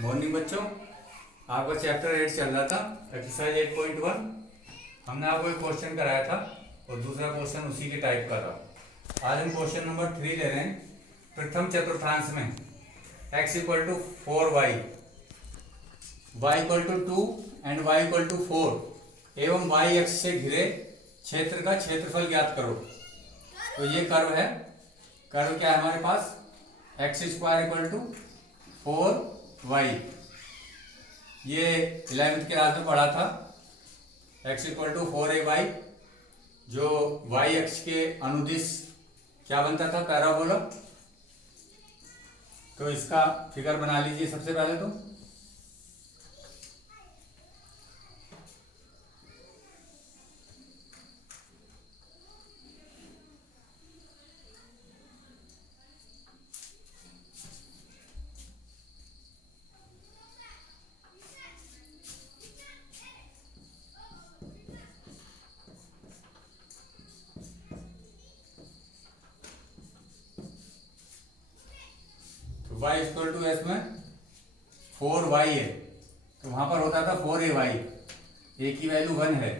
Morning बच्चों, आपका chapter 8 चल रहा था, एक्सरसाइज 8.1। हमने आपको एक क्वेश्चन कराया था और दूसरा क्वेश्चन उसी के टाइप का था। आज हम क्वेश्चन नंबर 3 ले रहे हैं। प्रथम चतुर्थांश में x equal to 4y, y equal to 2 and y equal to 4 एवं y अक्ष से घिरे क्षेत्र का क्षेत्रफल ज्ञात करो। तो ये कर्व है। कर्व क्या है हमारे पास? X square equal to 4y। ये 11th क्लास में पढ़ा था। x इक्वल टू 4ay, जो y अक्ष के अनुदिश क्या बनता था? पैराबोला। तो इसका फिगर बना लीजिए सबसे पहले तो। y इक्वल टू एस में 4y है, तो वहां पर होता था 4ay। a की वैल्यू 1 है,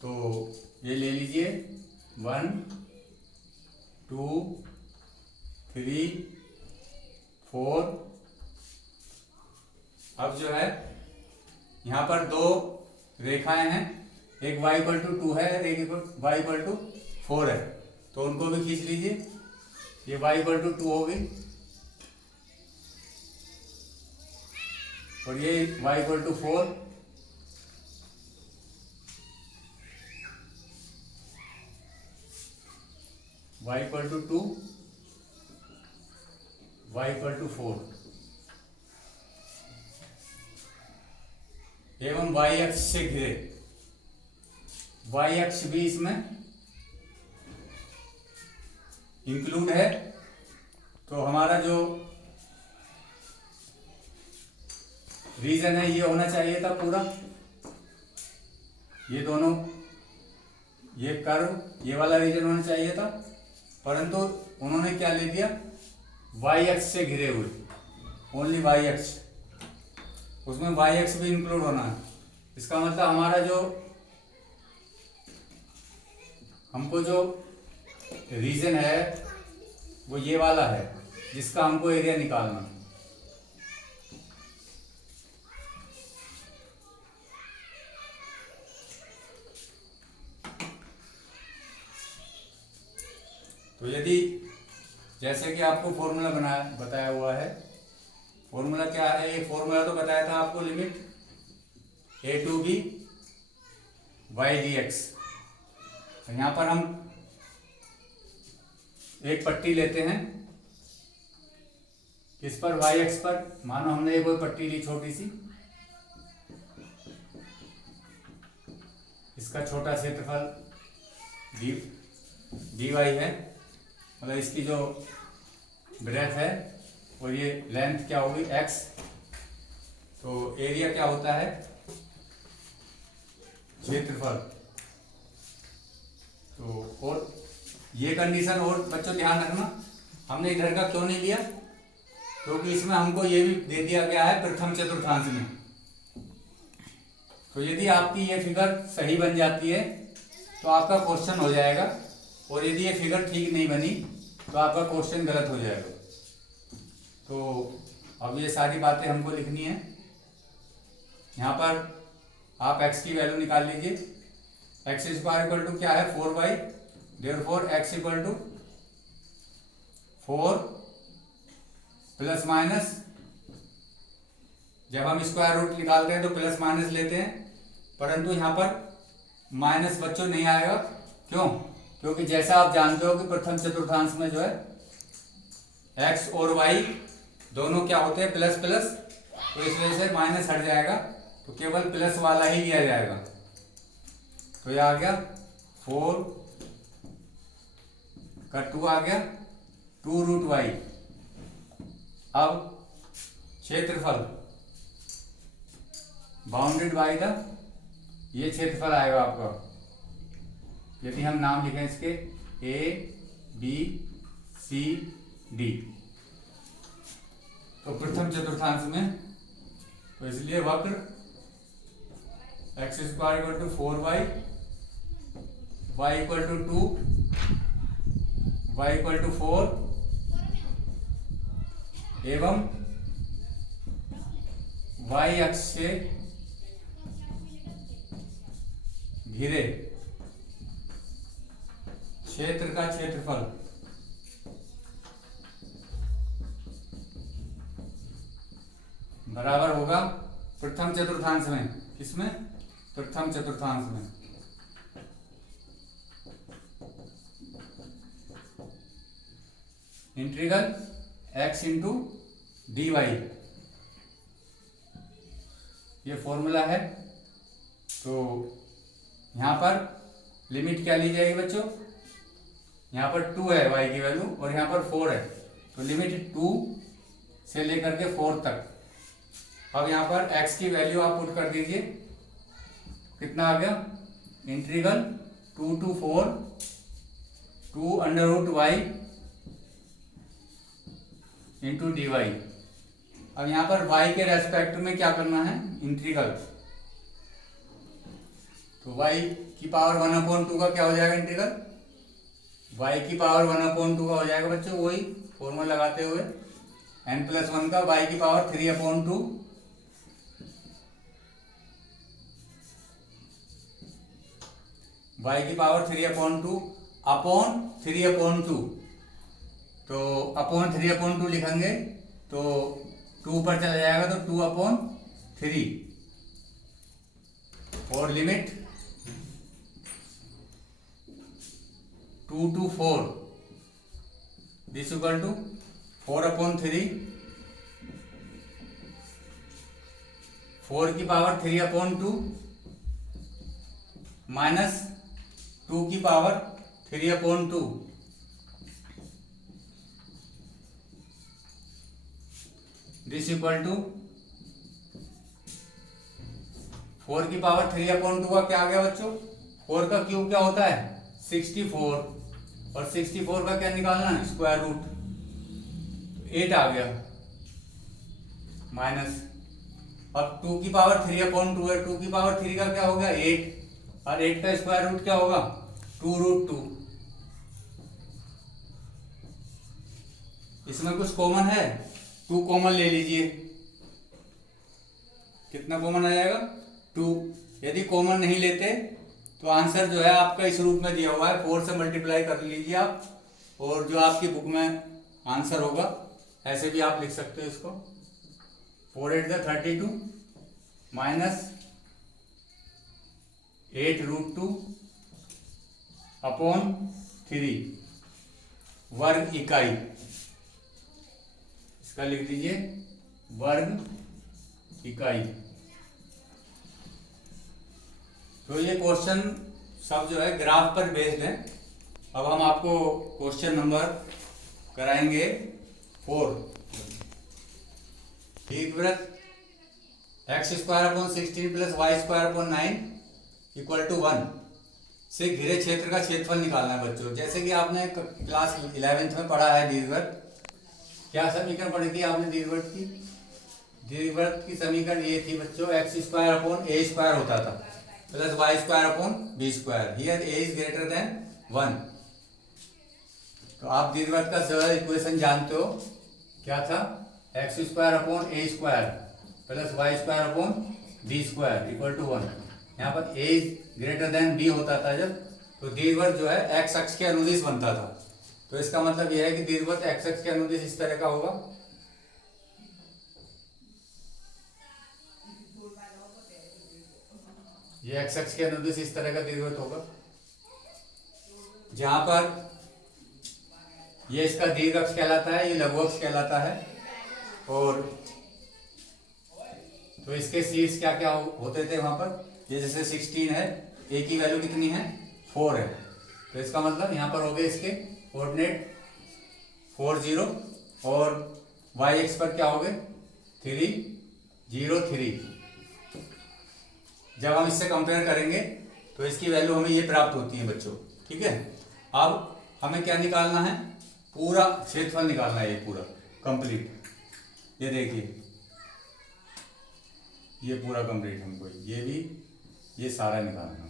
तो ये ले लीजिए 1 2 3 4। अब जो है यहाँ पर दो रेखाएं हैं, एक y इक्वल टू 2 है, एक y इक्वल टू 4 है, तो उनको भी खींच लीजिए। ये y इक्वल टू 2 हो गई और ये y equal to 4। y equal to 2, y equal to 4 एवं y अक्ष से घिरे। y अक्ष भी इसमें इंक्लूड है, तो हमारा जो रीजन है ये होना चाहिए था पूरा। ये दोनों, ये कर्व, ये वाला रीजन होना चाहिए था, परंतु उन्होंने क्या ले दिया? y अक्ष से घिरे हुए, ओनली y अक्ष। उसमें y अक्ष भी इंक्लूड होना है। इसका मतलब हमारा जो हमको जो रीजन है वो ये वाला है, जिसका हमको एरिया निकालना है। तो यदि जैसे कि आपको फॉर्मूला बताया हुआ है, फॉर्मूला क्या है? ये फॉर्मूला तो बताया था आपको, limit a to B Y D X. यहाँ पर हम एक पट्टी लेते हैं, किस पर? y एक्स पर। मानो हमने कोई पट्टी ली छोटी सी, इसका छोटा क्षेत्रफल dy है, मतलब इसकी जो ब्रेथ है और ये लेंथ क्या होगी? x। तो एरिया क्या होता है? क्षेत्रफल। तो और ये कंडीशन और बच्चों ध्यान रखना, हमने इधर का क्यों नहीं लिया? क्योंकि इसमें हमको ये भी दे दिया गया है प्रथम चतुर्थांश में। तो यदि आपकी ये फिगर सही बन जाती है तो आपका क्वेश्चन हो जाएगा, और यदि ये फिगर ठीक नहीं बनी तो आपका क्वेश्चन गलत हो जाएगा। तो अब ये सारी बातें हमको लिखनी है। यहाँ पर आप x की वैल्यू निकाल लीजिए। एक्स स्क्वायर इक्वल टू क्या है? 4y। Therefore x equal to 4 plus minus, जब हम स्क्वायर रूट निकालते हैं तो प्लस माइनस लेते हैं, परंतु यहाँ पर माइनस बच्चों नहीं आएगा। क्यों? क्योंकि जैसा आप जानते हो कि प्रथम चतुर्थांश में जो है x और y दोनों क्या होते हैं? प्लस प्लस, तो इस वजह से माइनस हट जाएगा, तो केवल प्लस वाला ही लिया जाएगा। तो ये आ गया 4 का 2 आ गया 2 रूट y। अब क्षेत्रफल बाउंडेड बाय द, ये क्षेत्रफल आएगा आपका। यदि हम नाम लिखें इसके A B C D, तो प्रथम चतुर्थांश में, तो इसलिए वक्र x² = 4y, y = 2, y = 4 एवं y अक्ष से घिरे क्षेत्र का क्षेत्रफल बराबर होगा प्रथम चतुर्थांश में, किसमें? प्रथम चतुर्थांश में इंटीग्रल x इंटू dy, ये फॉर्मूला है। तो यहाँ पर लिमिट क्या ली जाएगी बच्चों? यहाँ पर 2 है y की वैल्यू और यहाँ पर 4 है, तो लिमिट 2 से लेकर के 4 तक। अब यहाँ पर x की वैल्यू आप पुट कर दीजिए, कितना आ गया? Integral 2 to 4 2√y into D Y. अब यहाँ पर y के रेस्पेक्ट में क्या करना है? इंटीग्रल। तो y की पावर 1/2 का क्या हो जाएगा इंटीग्रल? y की पावर 1/2 का हो जाएगा बच्चों, वही फॉर्मूला लगाते हुए n+1 का y की पावर 3/2 y की पावर 3/2 अपॉन 3/2। तो अपॉन 3/2 लिखेंगे तो 2 पर चला जाएगा, तो 2/3 और limit 2 to 4 this equal to 4/3, 4 की पावर 3/2 माइनस 2 की पावर 3/2, दिस इक्वल टू 4 की पावर 3/2 का क्या आ गया बच्चों? 4 का क्यूब क्या होता है? 64, और 64 का क्या निकालना है? स्क्वायर रूट, 8 आ गया माइनस। अब 2 की पावर 3/2 है, 2 की पावर 3 का क्या हो गया? 8, और 8 का स्क्वायर रूट क्या होगा? 2√2। इसमें कुछ कॉमन है? 2 कॉमन ले लीजिए, कितना कॉमन आ जाएगा? 2। यदि कॉमन नहीं लेते तो आंसर जो है आपका इस रूप में दिया हुआ है, 4 से मल्टीप्लाई कर लीजिए आप, और जो आपकी बुक में आंसर होगा ऐसे भी आप लिख सकते हो इसको, 4×8 = 32 माइनस 8√2 अपॉन 3 वर्ग इकाई, इसका लिख दीजिए वर्ग इकाई। तो ये क्वेश्चन सब जो है ग्राफ पर बेस्ड है। अब हम आपको क्वेश्चन नंबर कराएंगे 4। दीर्घवृत्त x² + y² = 1 से घिरे क्षेत्र का क्षेत्रफल निकालना है बच्चों। जैसे कि आपने क्लास 11th में पढ़ा है दीर्घवृत्त, क्या समीकरण पढ़ी थी आपने दीर्घवृत्त की? दीर्घवृत्त की समीकरण ये थी बच्चों, x² / a² होता था plus y² / b²। Here a is greater than 1। तो आप दीर्घवृत्त का सरल इक्वेशन जानते हो, क्या था? x² / a² plus y² / b² = 1। यहाँ पर a is greater than b होता था जब, तो दीर्घवृत्त जो है x अक्ष के अनुदिश बनता था। तो इसका मतलब यह है कि दीर्घवृत्त x अक्ष के अनुदिश इस तरह का होगा, ये x अक्ष के अनुदिश इस तरह का दीर्घवृत्त होगा, जहां पर ये इसका दीर्घ अक्ष कहलाता है, ये लघु अक्ष कहलाता है। और तो इसके शीर्ष क्या क्या होते थे वहां पर? ये जैसे 16 है, a की वैल्यू कितनी है? 4 है, तो इसका मतलब यहाँ पर हो गए इसके कोऑर्डिनेट 4 0, और y एक्स पर क्या हो गए? 3 0 3। जब हम इससे कंपेयर करेंगे तो इसकी वैल्यू हमें ये प्राप्त होती है बच्चों, ठीक है। अब हमें क्या निकालना है? पूरा क्षेत्रफल निकालना है, ये पूरा कंप्लीट। ये देखिए, ये पूरा कंप्लीट हमको, ये भी, ये सारा निकालना है।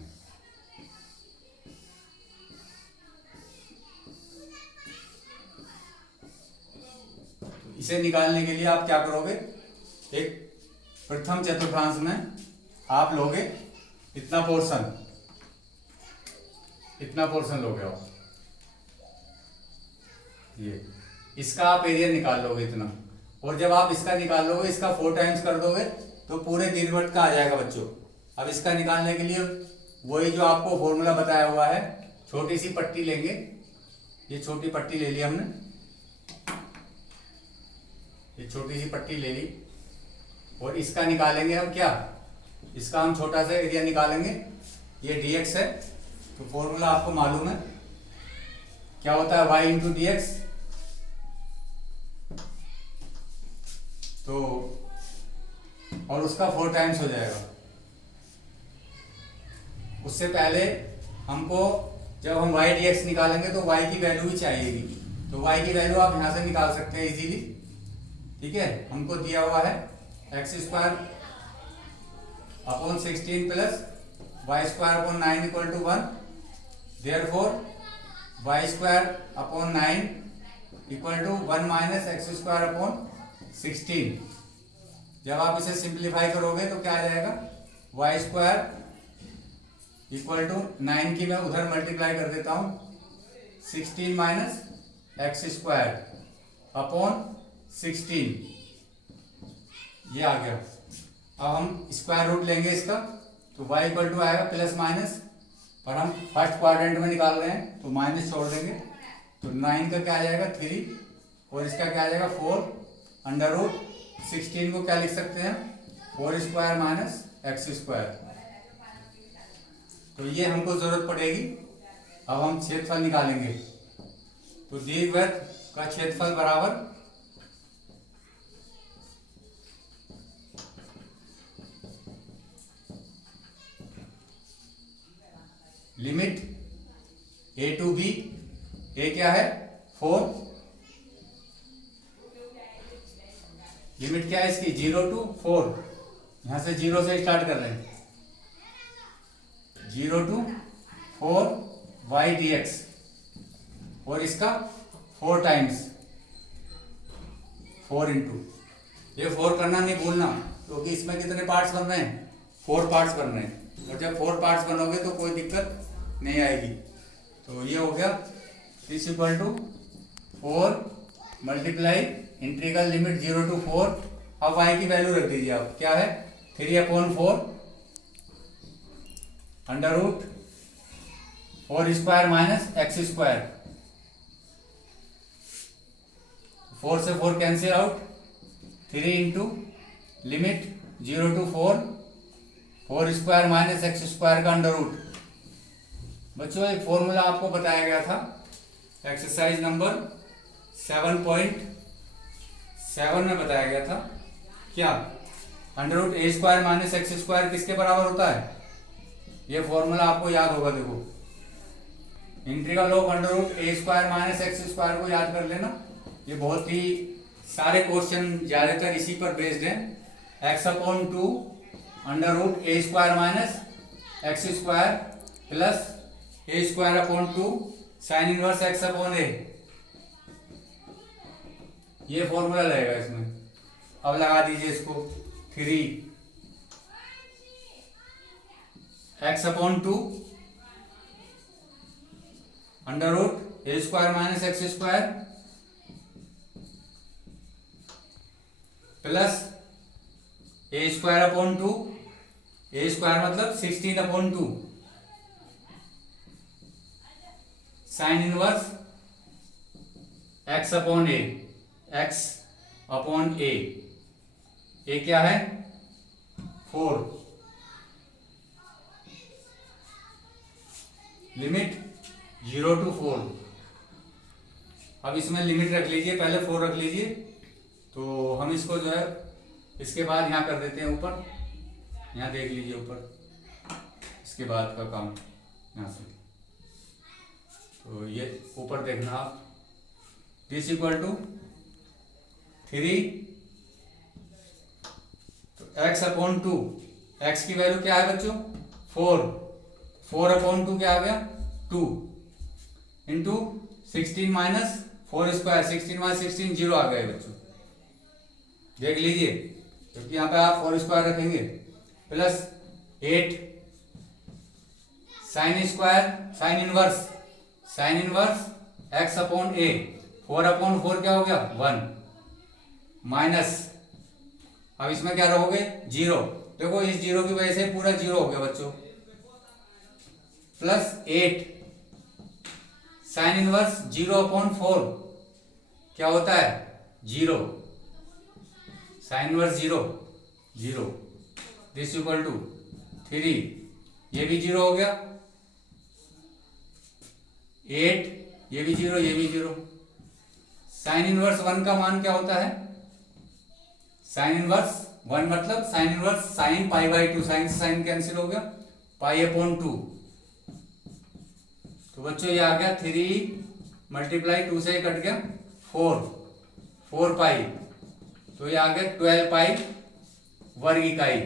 तो इसे निकालने के लिए आप क्या करोगे, एक प्रथम चतुर्थांश में आप लोगे इतना पोर्शन लोगे आप, ये इसका आप एरिया निकाल लोगे इतना, और जब आप इसका निकाल लोगे, इसका 4 टाइम्स कर दोगे तो पूरे दीर्घवृत्त का आ जाएगा बच्चों। अब इसका निकालने के लिए वही जो आपको फॉर्मूला बताया हुआ है, छोटी सी पट्टी लेंगे, ये छोटी पट्टी ले ली हमने, ये छोटी सी पट्टी ले ली, और इसका निकालेंगे हम क्या, इसका हम छोटा सा एरिया निकालेंगे, ये dx है, तो फॉर्मूला आपको मालूम है क्या होता है, y इंटू डी एक्स। तो और उसका 4 टाइम्स हो जाएगा। उससे पहले हमको जब हम y dx निकालेंगे तो y की वैल्यू भी चाहिएगी, तो y की वैल्यू आप यहां से निकाल सकते हैं इजीली, ठीक है। हमको दिया हुआ है x² upon 16 plus y² upon 9 equal to 1, therefore y² upon 9 equal to 1 minus x² upon 16। जब आप इसे सिंप्लीफाई करोगे तो क्या आ जाएगा, y² इक्वल टू 9 की मैं उधर मल्टीप्लाई कर देता हूं, 16 माइनस x² अपॉन 16, ये आ गया। अब हम स्क्वायर रूट लेंगे इसका, तो y इक्वल टू आएगा प्लस माइनस, पर हम फर्स्ट क्वाड्रेंट में निकाल रहे हैं तो माइनस छोड़ देंगे, तो 9 का क्या आ जाएगा 3, और इसका क्या आ जाएगा 4, अंडर रूट 16 को क्या लिख सकते हैं 4² माइनस x²। तो ये हमको जरूरत पड़ेगी। अब हम क्षेत्रफल निकालेंगे, तो दीर्घवृत्त का क्षेत्रफल बराबर limit a to b, a क्या है 4, लिमिट क्या है इसकी 0 टू 4, यहां से 0 से स्टार्ट कर रहे हैं, 0 टू 4 y dx, और इसका 4 टाइम्स 4 इंटू, ये 4 करना नहीं भूलना, क्योंकि इसमें कितने पार्ट्स बन रहे हैं 4 पार्ट्स बन रहे हैं, और जब 4 पार्ट्स बनोगे तो कोई दिक्कत नहीं आएगी। तो ये हो गया is equal to 4 multiply integral limit 0 to 4, अब y की वैल्यू रख दीजिए आप, क्या है 3/4 अंडर रूट 4² माइनस x², 4 से 4 cancel out, 3 into limit 0 to 4 minus x² का अंडर रूट। बच्चों एक फॉर्मूला आपको बताया गया था एक्सरसाइज नंबर 7.7 में बताया गया था, क्या under root a² minus x² किसके बराबर होता है, ये फॉर्मूला आपको याद होगा, देखो integral of under root a² minus x² को याद कर लेना, ये बहुत ही सारे क्वेश्चन ज्यादातर इसी पर बेस्ड हैं, x/2 under root a² minus x² plus a²/2 sine inverse x/a, ये फॉर्मूला लगेगा इसमें। अब लगा दीजिए इसको, 3 x/2 under root a² minus x² plus a²/2, a² मतलब 16/2 sign inverse x/a, x/a, a क्या है 4, लिमिट 0 टू 4। अब इसमें लिमिट रख लीजिए, पहले 4 रख लीजिए, तो हम इसको जो है इसके बाद यहाँ कर देते हैं ऊपर, यहाँ देख लीजिए ऊपर, इसके बाद का काम यहाँ से, तो ये ऊपर देखना आप, this equal to 3 X upon two, X की वैल्यू क्या है बच्चों 4, 4 अपॉन टू क्या आ गया 2 into 16 minus 4 square, 16 minus 16 zero आ गया बच्चों, देख लीजिए क्योंकि यहाँ पे आप 4 स्क्वायर रखेंगे, plus 8 sine square, sine inverse x upon A, 4 upon 4 क्या हो गया 1, माइनस अब इसमें क्या रहोगे 0, देखो इस जीरो की वजह से पूरा जीरो हो गया बच्चों, प्लस 8 साइन इनवर्स 0 अपॉन 4 क्या होता है 0, sine inverse 0 0, this equal to 3, ये भी 0 हो गया, 8 ये भी 0 ये भी 0, साइन इनवर्स 1 का मान क्या होता है, साइन इनवर्स 1 मतलब sine inverse sine pi by 2, sine से साइन कैंसिल हो गया, पाई अपॉन 2, तो बच्चों ये आ गया 3 मल्टीप्लाई 2 से कट गया 4 पाई, तो ये आ गया 12 पाई वर्ग इकाई।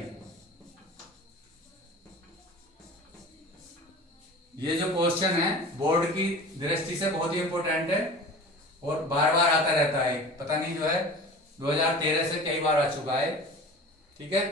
ये जो क्वेश्चन है बोर्ड की दृष्टि से बहुत ही इंपॉर्टेंट है और बार बार आता रहता है, पता नहीं जो है 2013 से कई बार आ चुका है, ठीक है।